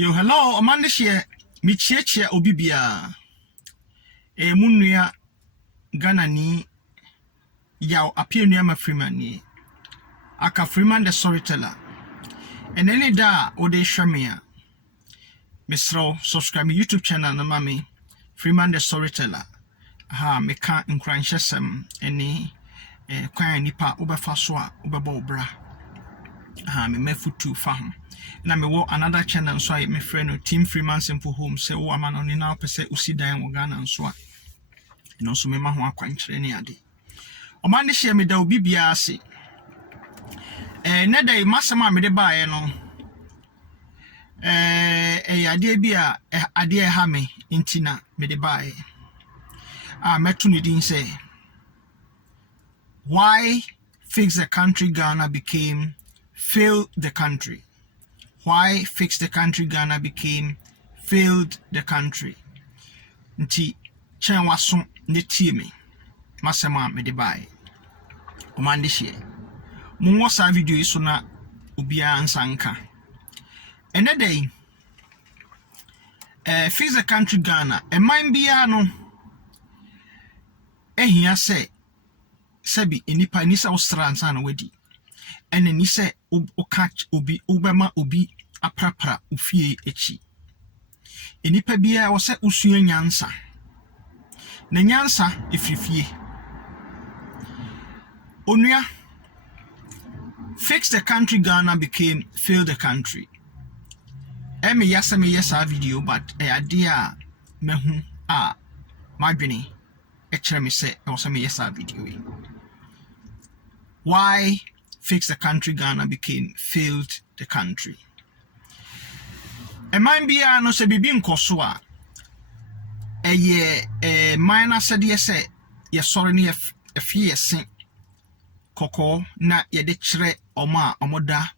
Yo, hello, Amanda share, Michia Obibia. Munia Ghana ni yaw appear near my Freeman ni. Aka Freeman the storyteller. And any da or de Shamia. Misro, subscribe my YouTube channel na mami. Freeman the storyteller. Me can't encourage some any kwan nipa obefa so a obebo bra. Me mefutu fam. Na me wo another channel so I me friend no Team Freeman Simple Home say wo ama no ni na pese usi dan wo Ghana so a no so me ma ho akwankyere ne ade o ma ne hye me da obi bia ase ne dai masema me de baaye no ade bia ade ha me intina me de baaye metu ne din say why fix the country Ghana became fail the country. Why fix the country Ghana became failed the country. Nti chen waso ne tie me. Masema me de bai. O man de hye. Mo wo sa video yi so na obia ansanka. Ene dey fix the country Ghana. E man bia no ehia se sebi enipa ni sa ostransa na wadi. Ene ni se o catch obi obema obi aprapra ofie echi enipa bia wo se usua nyansa na nyansa efifie onua fix the country Ghana became fail the country me yesa video but ade a mehu a madwene kire me se e wo se me yesa video yi why fix the country Ghana became failed the country. E man bia no se bibi nkoso a minor said yes ye sorry ne efie sen koko na ye de kire oma omoda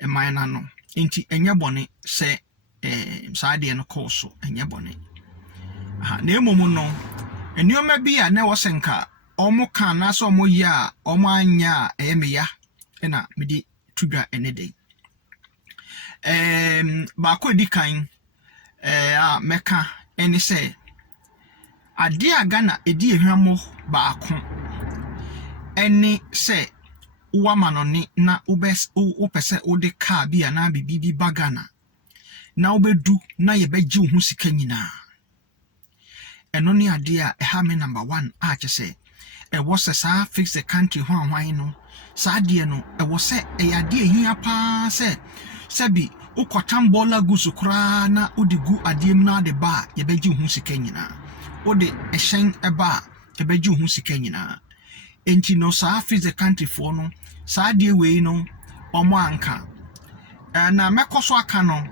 e minor no enti enye bone se saade no koso enye bone na emomu no enioma bia na wosenka omo kan na so omo ya omo anya emeya ena mede tudwa ene dey ba ko di kan meka ene se ade a Ghana edi ehwamo ba ko ene se uwa manoni na upese ode ka bia na bibi bagana na obedu na ye beji hu sika nyina eno ni ade a ha me number 1 a che was a fix the country hwan no saade no was se ade ehia pa se sebi ukotam bola gusu kra na odigu adiem na de ba ye beji hu sika nyina ode ehyen eba ye beji hu sika nyina enti no sa fix the country for no saade we no omo anka na mekoso aka no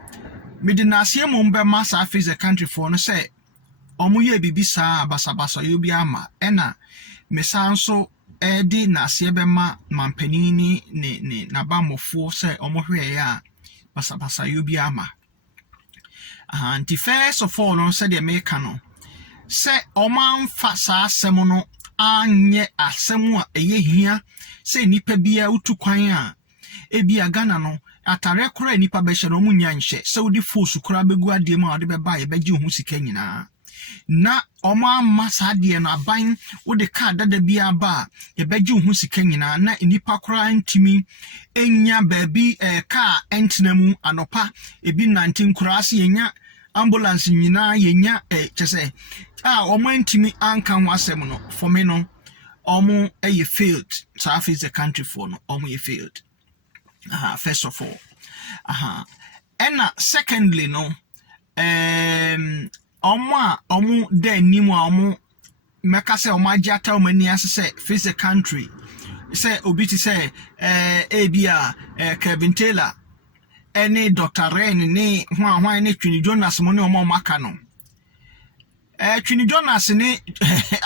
medina asiemu mbema sa fix the country for no se omo ye bibisa basabasa yobi ama ena mesanso di na siebema mampanini ne na bamofo se omohwe ya basabasa yobi ama anti first of all no se de meka no se omanfa sa asem no anye asem a eyehia se nipa bia utukwan a ebia Ghana no atare kora nipa be hye no munya nhye se odi fosu kora begu adem a ode be ba ye beji hu sika nyina na oma masade na ban wo de ka dada bia ba ye beji hu sika nyina na enipa kora ntimi enya baabi ka entinamu anopa ebi 19 kora se yenya ambulance nyina yenya chese oma ntimi anka ho asem no for me no omo ye failed South is the country for no omo ye failed first of all and secondly no omo de nimu omo meka se omo agata omo ni ase face the country say obiti say ebia Kevin Taylor any Dr. Ren ni hwan ni Twini Jonas mo ni omo maka no Twini Jonas ni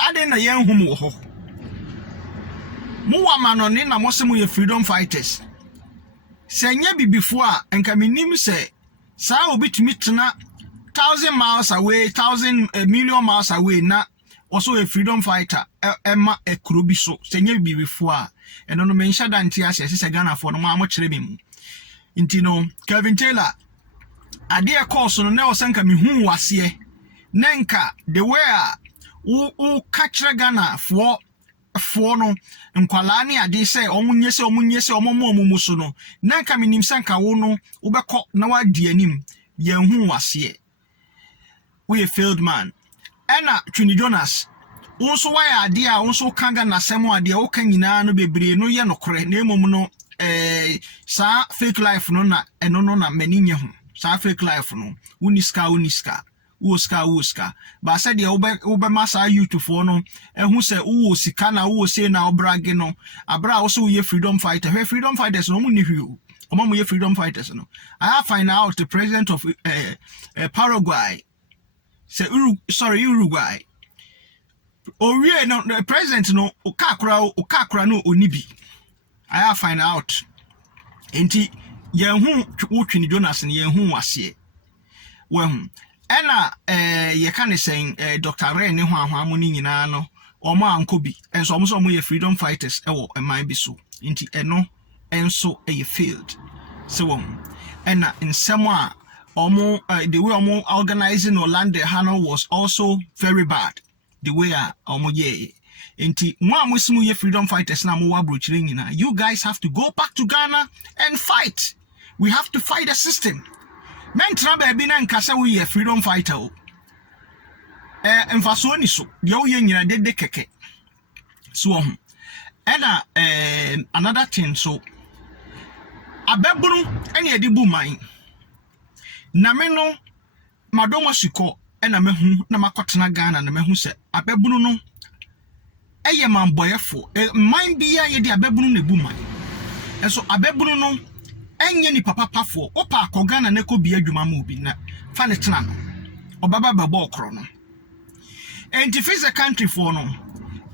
ade na yen hum wo ho mo wa ma no ni na mo se mo ye freedom fighters senye bibifo a enka minim se sa obitumi tena 1,000 miles away, 1,000 million miles away, na also a freedom fighter, Emma a Krubiso, Senior before, and on the mention that Ghana for no much remim. Intino, Kevin Taylor, Adia course no na osanka me hu wase nenka the way wo catch Ghana for no nkwala ne ade se omunyese omomo so no nenka me nim sanka wo no wo bekọ na wadi anim ye hu wase we a failed man ena Twini Jonas wonso why ade a wonso kanga na semo ade wo kan nyina no bebre no ye nokore na emom no sa fake life no na eno no na mani nye ho sa fake life no uniska woska ba said de obe masa YouTube for no ehu se wo sika na wo se na obrage no abra wo so ye freedom fighter we freedom fighters no mu ni hwi o ye freedom fighters no I have find out the president of Paraguay say Uruguay owie no the president no okakra no onibi I have find out enti yenhu wo Twini Jonas ne yenhu wase wehun ena ye kan saying Dr. Ray ne ho ahwamu ni nyina no omo ankobi enso omo so omo ye freedom fighters ewo eman bi so nti eno enso ye failed so ena nsemo a omo the way omo organizing Orlando Hano was also very bad the way omo ye nti mo amusimu ye freedom fighters na mo wa brochire nyina you guys have to go back to Ghana and fight. We have to fight the system. Men trabe bi na nkasa we ye freedom fighter o emfaso ni so ye wo ye nyina de keke so ena another thing so abebunu ene edi bu man na me no madomo siko ena mehu na makotena Ghana na mehu se abebunu no eye man boyefo man bia ye di abebunu na bu man enso abebunu no enye ni papa fo opa akogana na ko bia adwuma ma obi na fa ne tena no obaba bebo okro no enti face country for no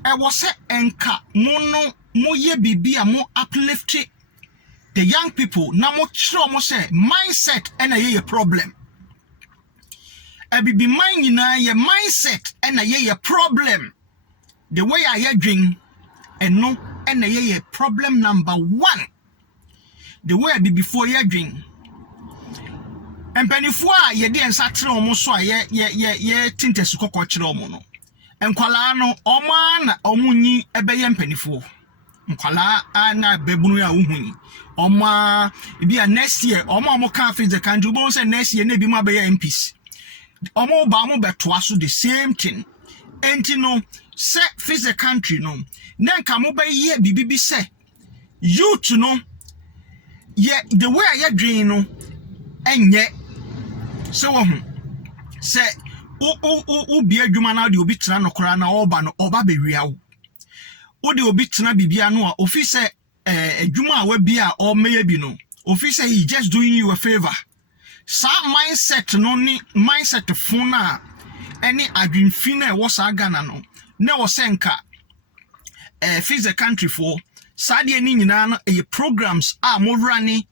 e wo se enka mo ye bibia mo uplift the young people na mo kire mo se mindset na ye problem e bibi man nyina ye mindset na ye problem the way I hear dream and no na ye problem number 1 the way I be before ye dream and penifo a ye de ensatre omo so a ye tintesu kokko kire omo no enkwala no omo na omunyi ebeye mpenifo nkwala ana bebunu ya uhuni omo bia next year omo kan face the country bo say next year na bi ma beye MPs omo ba mo betoa so the same thing enti no se face the country no nenka mo beye bibibi se youth no yeah, the way I dream no enye so say o bi adwuma na de obi tena no kora na oba no oba bewia wo de obi tena bibia no a ofi say adwuma a wa bi a o meye bi no ofi say he just doing you a favor sa mindset no ni mindset fun na any adwinfi na e wo sa Ghana no na wo senka face the country for Sadia ni nyina no e programs a mo running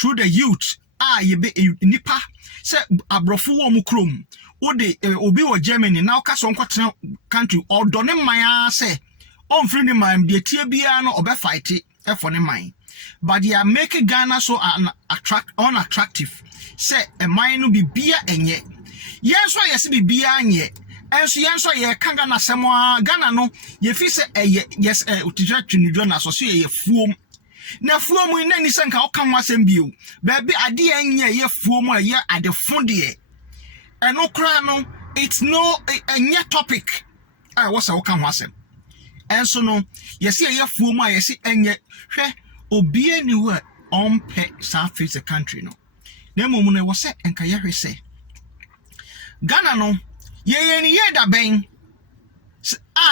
through the youth ye be nipa se abrofo wo mu krom wo de obi wo Germany na ka so nkotena country or done man se on free ni man de tie bia no obe fight e for ne man but they are making Ghana so unattractive se e man no bibia enye yenso yesi bibia anye enso yenso ye kanga na semo Ghana no ye fi se yes utija Twini Jonas so ye fuom na fuom na ni senka o kan wasem bio baby ade enye ye fuom ye adefo de eno kra no it's no enye topic what's o kan wasem enso no yesi ye fuom yesi enye hwe obi anywhere on pe south face the country no na momu no wo se enka ye hwe se Ghana no ye ni ye da ben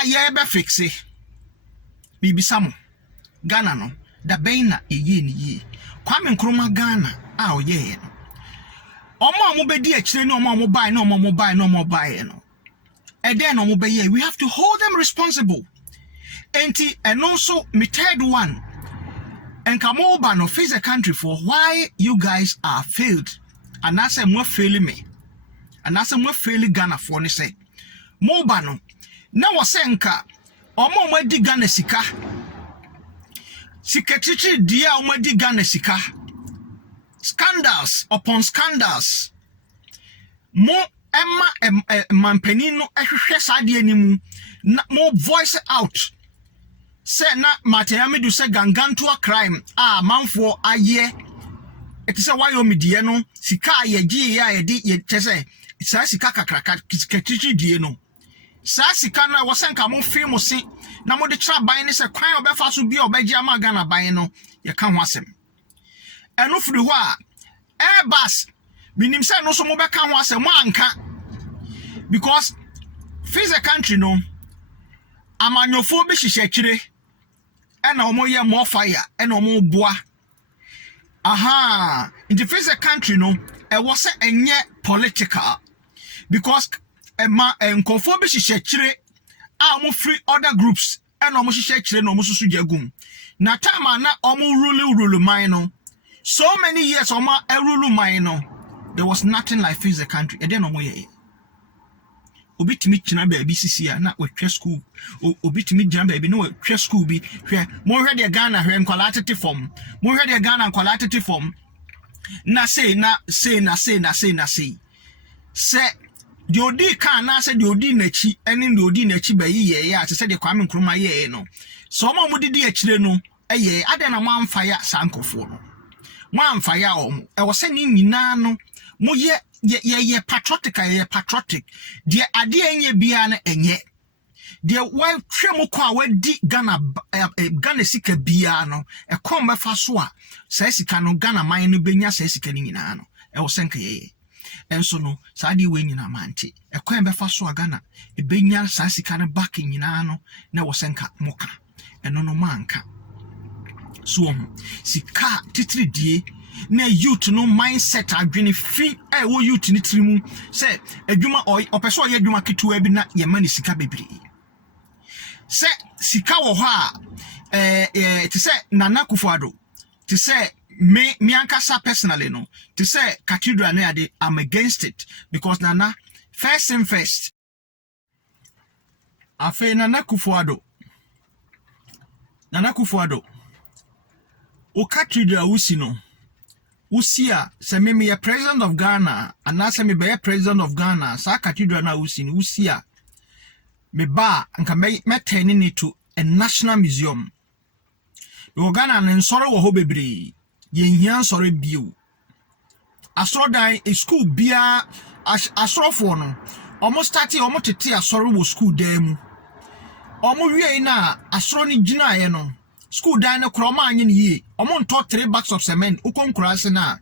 ye be fixe bibisa mo Ghana no da ben na ye ni ye Kwame Nkrumah Ghana o ye no omo mo be di akire ni omo mo buy no omo buy no and then omo be ye we have to hold them responsible enti and also me third one and come over no face the country for why you guys are failed and I say mo failing me and as I'm fairly Ghana for ni say moba no na wo se nka omo mo di Ghana sika chichi dia omo di Ghana sika scandals upon scandals mo emma mampanin no ehwehwe saade animu na mo voice out say na matayamidu say ganganto crime manfo aye eti say wayo medie no sika ayegie ya yedi ye chese sa sika kakraka kitiri die no sa sika na wosenka mo fi mo se na mo de tra ban ne se kwan obefa so bia obegia ma Ghana ban no ye ka ho asem eno firi ho a Airbus minim say no so mo be ka ho asem mo anka because face a country no amanyofo be hihye kire ena omo ye more fire ena omo boa in the face a country no e was enye political because nkofo be hihye kire omo free other groups ena omo hihye kire na omo susu jagum na time na omo rule mine no so many years omo rule mine no there was nothing like face a country e dey no mo ye obitimi kina baabi sisia na wetwe school obitimi gina baabi na wetwe school bi hwe mo hwe de Ghana hwe nkwala tete form mo hwe de Ghana nkwala tete form na say se de odi kan na se de odi nachi ene de odi nachi bayi ye ya se de Kwame Nkrumah ye no so mo didi akire no eye ade na mo amfa ya sankofo no mo amfa ya e wo se ni nyina no mo ye patriotic de ade enye bia na enye de wa twem ko a wadi Ghana sika bia no e kom be fa so a sa sika no Ghana man no benya sa sika ni nyina no e wo senka ye enso no sa de we nyina mante e kom be fa so a Ghana e benya sa sika no back nyina no na wo senka moka eno no manka so sika titiri die na youth no mindset adwene fi wo youth ni trimu se adwuma opeso oye adwuma ketewa bi na ye mani sika bebre se sika wo ho a ti se Nana Kufuado ti se me ankasa personally no ti se cathedral na ade I'm against it because Nana first and first afi Nana Kufuado o cathedral usi no usia se me ye president of Ghana anase me be president of Ghana sa cathedral na usia me ba nka me turn ni to a national museum yo Ghana ne nsoro wo ho bebre ye hia nsoro bio asoro dan a school bia asorofo no almost 30 almost tete asoro wo school dan mu omo wie na asoro ni gina ye no school dan no kroma anyi ni ye omo nto 3 bags of cement ukonkura se na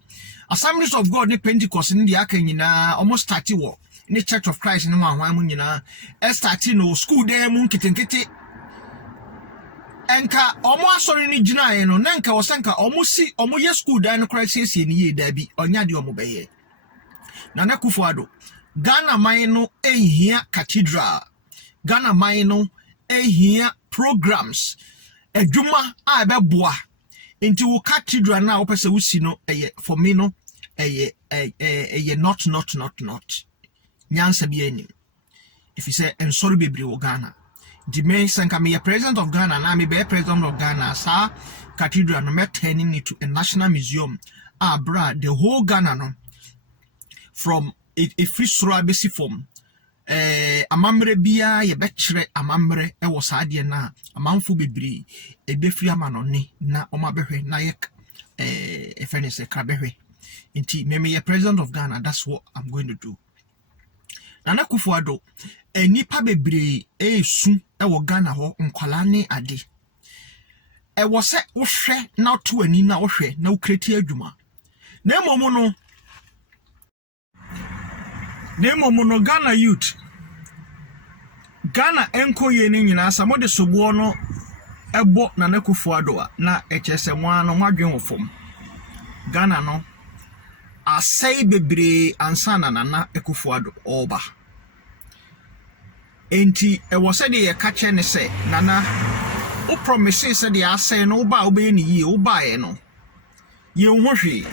Assemblies of God ne Pentecost ni dia kan nyina almost 30 wo ne Church of Christ ne wanwan mu nyina starting no school dan mu nkitenkete enka omo asori ni gina ye no nanka wosanka omo ye school dan no Christ siesie ni ye da bi onya de omo beye Nana Kufuado Ghana man no ehia cathedral Ghana man no ehia programs adwuma a beboa enti wo cathedral na wo pese wo si no for me no not nyansa bi ani if you say and sorry bebre wo Ghana the main sanka me president of Ghana na me be president of Ghana sa cathedral no me turning it to a national museum bra the whole Ghana no from a free sura besi form amamre bia ye bekire amamre e wo saade na amanfo bebre e befri amanone na omabehwe na ye efenese krabehwe nti me ye president of Ghana that's what I'm going to do Nana Kufuado enipa bebre esu e wo Ghana ho nkwala ne ade e wo se wo hwe na to ani na wo hwe na wo kreti adwuma na emomo no Ghana youth Ghana enko ye ni nyina samo de sobuo no ebo Nana Kufuado na echese mwa no mwadwen ofom Ghana no asai bebre ansa na Nana Kufuado oba enti e wo se de ye ka che ne se Nana o promise se de asai no oba obe ni yi oba ye no ye hwohwe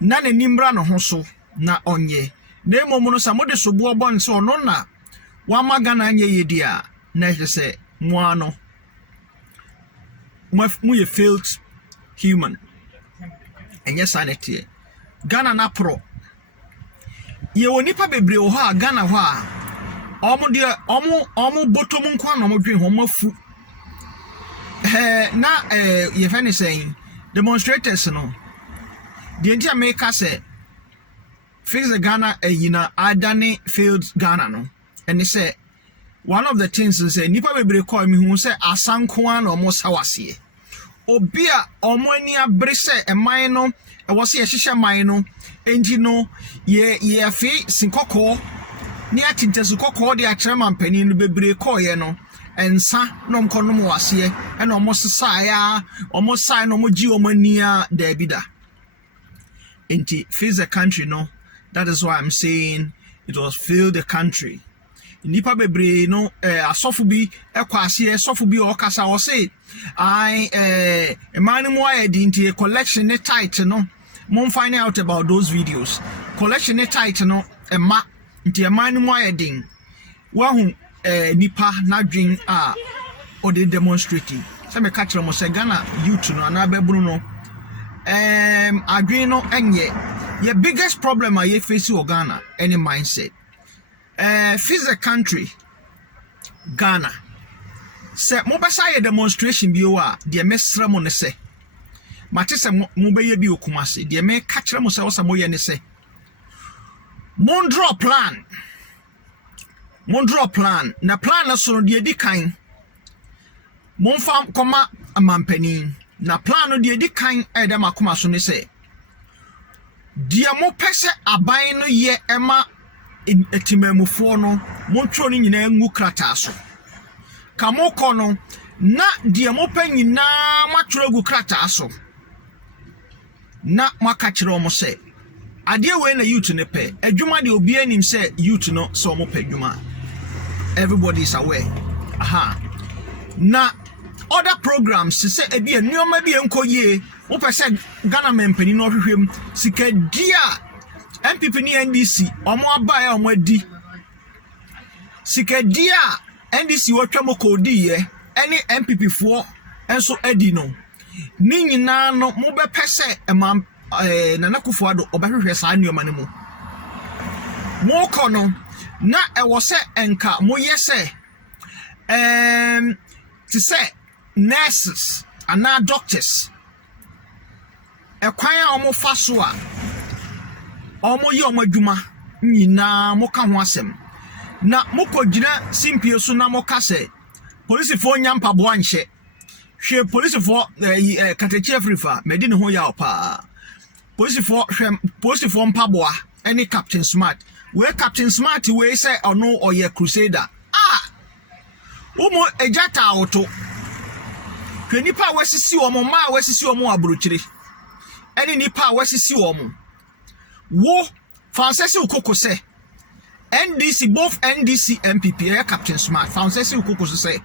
na ne nimbra no ho so na onye na emomo no samo de sobuo bon so no na wa magana anye yedia na ese mwa no mu ye failed human enye sanity Ghana na pro ye woni pa bebre wo ha Ghana ho a omo bottom nkwa na omo dwen ho mafu na ye fa ni saying demonstrators no the entire maker say fix the Ghana yina adane failed Ghana no and they say one of the things is say nipa bebre call me hu say asanko an omo sawase obi a omo ani abre say eman no e wo say hihye man no enji no ye afi sinkoko ni atintesu kokko de akere mampani no bebre call ye no ensa no mkono mo wase e na omo sesa ya omo sai no mo gi omo ania da bida enti fix the country no. That is why I'm saying it was fail the country. Nipa bebre no asofu bi ekwase asofu bi okasa o say I man mo ayedi collection ne tight no mon find out about those videos collection ne tight no ma nti man mo ayedi wa hu nipa na dwen a o de demonstrating say me catch mo say Ghana youth no na bebru no adwen no enye your biggest problem are you facing Ghana any mindset fix the country Ghana say mo be say demonstration bi o a de mesra mo ne say mate say mo be ye bi okumase de me ka kire mo say wo say mo ye ne say mon draw plan na plan na so de di kan mon fam koma amampani na plan no de di kan e de makoma so ne say dia mo pese aban no ye ema etimamufo no montro ni nyina ngu krata so kamoko no na dia mo pa nyina matro gu krata so na maka kire mo se ade we na youth ne pe adwuma de obi anim se youth no so mo pa adwuma everybody is aware na other programs se ebi enuoma bi enkoye wo pese Ghana mempani no hwehwem sikadia MPP ni NDC omo abaye omo adi sikadia NDC wotwam kodi ye ene MPP fo enso adi no ni nyina no mo be pese Nana Akufo-Addo obahwehwe saa nneoma ne mu mo kono na ewo se enka mo yese to say nurses and doctors ekwan a omo fa so a omo ye omo adwuma nyina mo ka ho asem na mo kodwira simpie so na mo ka se police fo nyampa bo anhye hwe police fo katechi afrifa medi ne ho ya opa police fo mpaboa any Captain Smart we Captain Smart we say ono oye crusader umo ejata auto hwe nipa wasisi omo ma wasisi omo abrochire eni nipa wasisi omo wo fansesi ukoko se NDC both NDC MPP Captain Smart fansesi ukoko se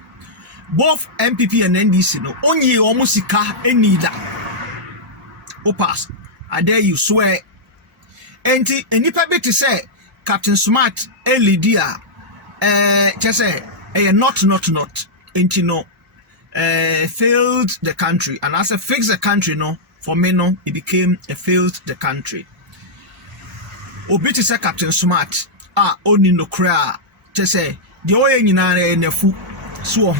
both MPP and NDC no onye omo sika enida o pass I dare you swear enti enipa beti say Captain Smart elidia say not enti no failed the country and as a fix the country no for me no it became a failed the country obiti say Captain Smart oni no kra say the oye nyina nefu so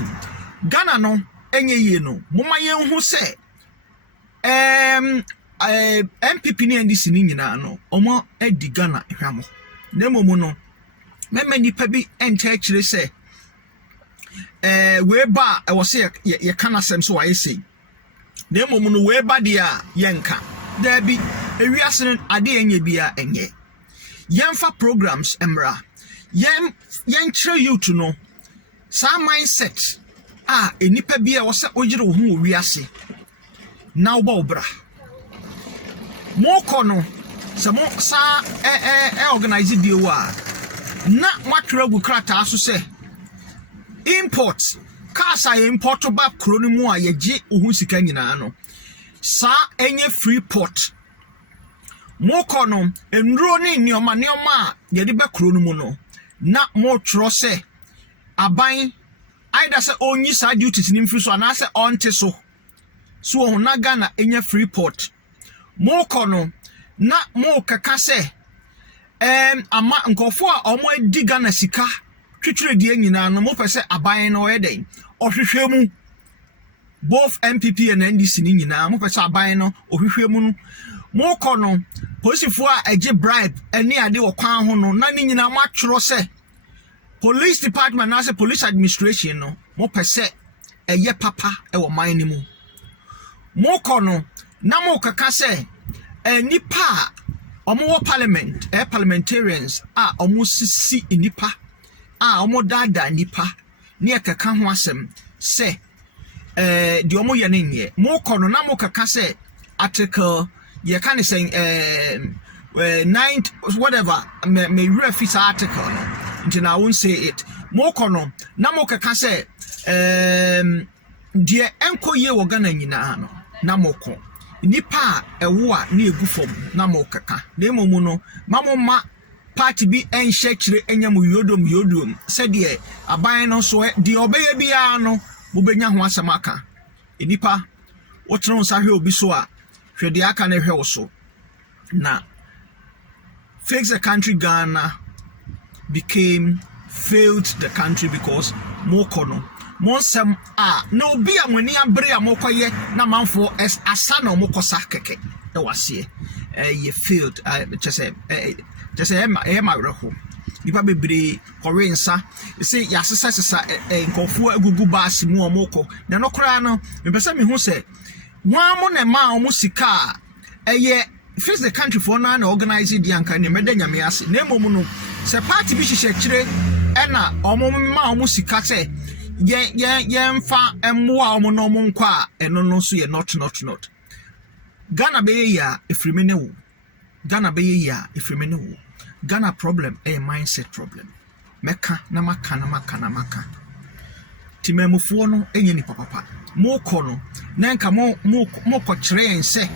Ghana no enye ye no moma yen hu say MPP ni NDC ni nyina no omo edi Ghana hwamo na momo no mema nipa bi enta kire say we ba e wo say ye kana sem so waye say na momo no we ba dia yenka da bi ewiase no ade enye bia enye yemfa programs emra yen kire youth no sa mindset enipa bi e wo say ogire wo hu wiase na wo ba obra mo kono se mo sa organize die wa na matwera gu krata so se import kasa import ba kroni mu a yeje ohun sika nyina no sa enye free port mo kono enro ni nioma a ye de ba kroni mu no na mo tro se aban either se onyi sa duties ni mfiri so na se onte so ohun na Ghana enye free port mo kono na mo kaka se ama nkofo a omo edi Ghana sika twetwere die nyina no mo pese aban no yeden ohwehwe mu both MPP and NDC ni nyina mo pese aban no ohwehwe mu no mo kɔ no posifo a age bribe eni ade wo kwan ho no na ni nyina mo atworo se police department na se police administration no mo pese eye papa e wo man ni mu mo kɔ no na mo kaka se nipa omo parliament parliamentarians a omo sisi nipa a omo dada nipa ne ekeka ho asem se di omo ye ne nye mo kɔ no na mo kaka se article you can say 9 whatever me reference article until I won't say it mo kono na mo keka say die enko ye wo Ghana nyina no na mo ko nipa ewo a na egu fom na mo keka na emomu no ma party bi enhye kire enya mo yodom se de aban no so de obeye bia no mo benya ho asem aka nipa wo tron sa hwe obi so a hwede aka na hwe wo so na fix the country Ghana became failed the country because mokono monsem no obi amani abre amokoye na manfo asa na omokosa keke e wase ye failed just say ma reho nipa bebre korensa say yasesa nkofo agugu baasi mu omoko na no kra no me pese me hu se wan mo na ma omo sika eye face the country for na organize the anka ne meda nyame ase na emomu no se party bi hihye kire na omo ma omo sika se ye mfa emmoa omo no omo nkwa eno no so ye not Ghana be ya efrime ne wo Ghana be ya efrime ne wo Ghana problem a mindset problem meka na maka timemufo no enye ni papa mo kono na nka mo ko kire ense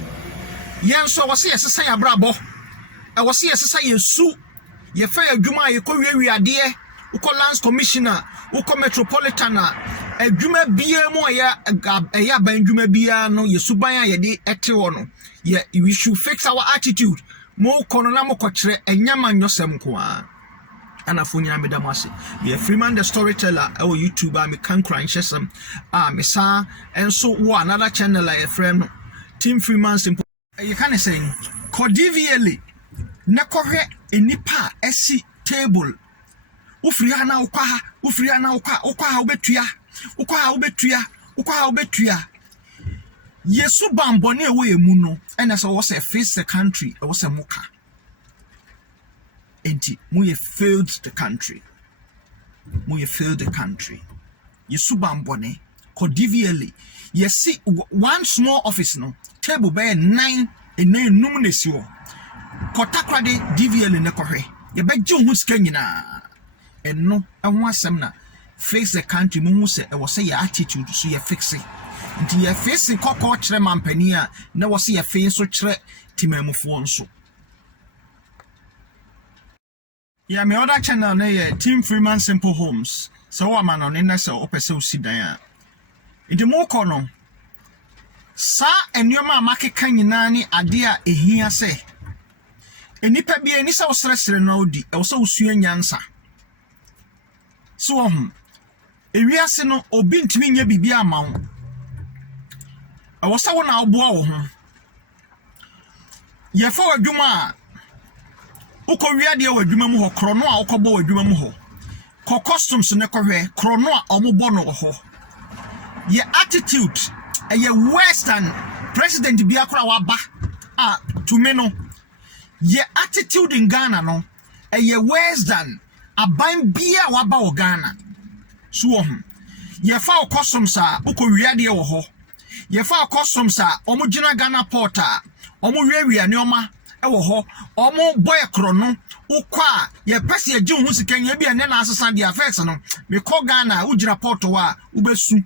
yen so wo se yesesa ya brabo e wo se yesesa yesu ye fa adwuma ye ko wiade uko lands commissioner uko metropolitan adwuma bia mo ya ban adwuma bia no yesu ban a ye de ete wo no we should fix our attitude mo kono na mo ko kire enyama nyosem ko a ana funya medamase be Freeman the storyteller our YouTuber me kan kran hyesem me sa enso wo another channel a friend Team Freeman simple you can say cordially na kohwe enipa esi table ufiri na ukwa obetua yesu bambone ewo emu no ena so was a face the country e was a muka enti mu failed the country yesu bambone cordially yesi one small office no table by 9 num nesi wo kotakrade DVL ne kohwe ye beje hu sika nyina enno ehwo asem na face the country mu se e wo se your attitude so ye fix it nti ye face kokko kire mampani a na wo se ye face so kire timamufo nso ya me other channel na ye Team Freeman Simple Homes so wa ma no ne na se opese osidan a nti mo kono sa enwoma makeka nyina ni ade a ehia se enipa bia ni se osresre na odi e wo se osua nyansa so ohun ewiase no obi ntimi nya bibia amawo e wo se wo na oboa wo ho ye fa wadwuma a uko wiade wadwuma mu ho krono a ukobo wadwuma mu ho ko customs ne kohwe krono a omobo no ho ye attitude ye western president biakura waba to me no ye attitude in Ghana no ye western aban bia waba o Ghana so ye fa customs a uko wiade wo ho ye fa customs a omugina Ghana port a omo wiawia ne oma ewo ho omo boy krono ukwa ye pese ye ji hu sika nya bia ne na asesa dia affairs no me ko Ghana ugira port wa ubesu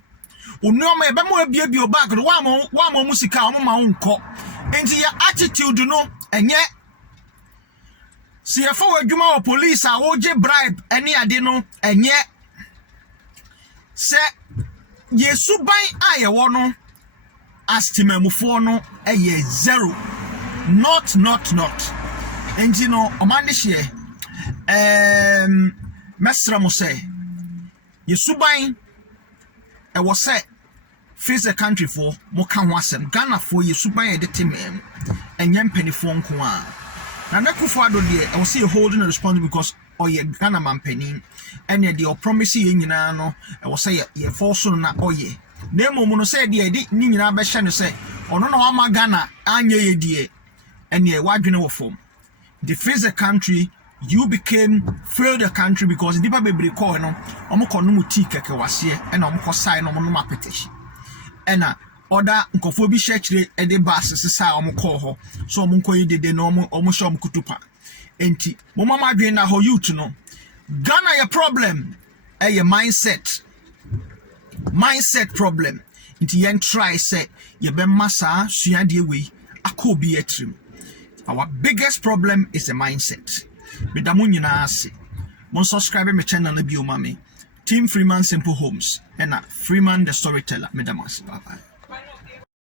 Unyoma ebe mo ebie obag wa mo musika o ma unko enti ya attitude no enye si efa wadwuma o police a wo je bribe eni ade no enye se yesu ban aye wo no astimamufo no eye zero not and you know omande hye mesra mo say yesuban e wo say face the country for mo kan ho asem Ghana for yesuban e de temem enye mpanifo nko a na nakufo ado de e wo say holding a responsibility because oye Ghana mampanin ene de o promise ye nyina no e wo say ye force no na oye na emomu no say de ni nyina be hye no say ono na wa ma Ghana anye ye die ene wadwene wo fom the face the country you became fail the country because the people be call no omo ko no muti keke wase e na omo ko sai no omo no mapetition e na other nkofo bi shekire e de bus sesa omo ko ho so omo nko yedede no omo sho omo kutupa enti mo mama dwen na ho youth no Ghana your problem e your mindset problem enti yen try say ye be massa suade we akobi etrim. Our biggest problem is the mindset. Medamunyina ase. Mon subscribe my channel na bio mame. Team Freeman Simple Homes and Freeman the Storyteller. Medamasi. Bye bye.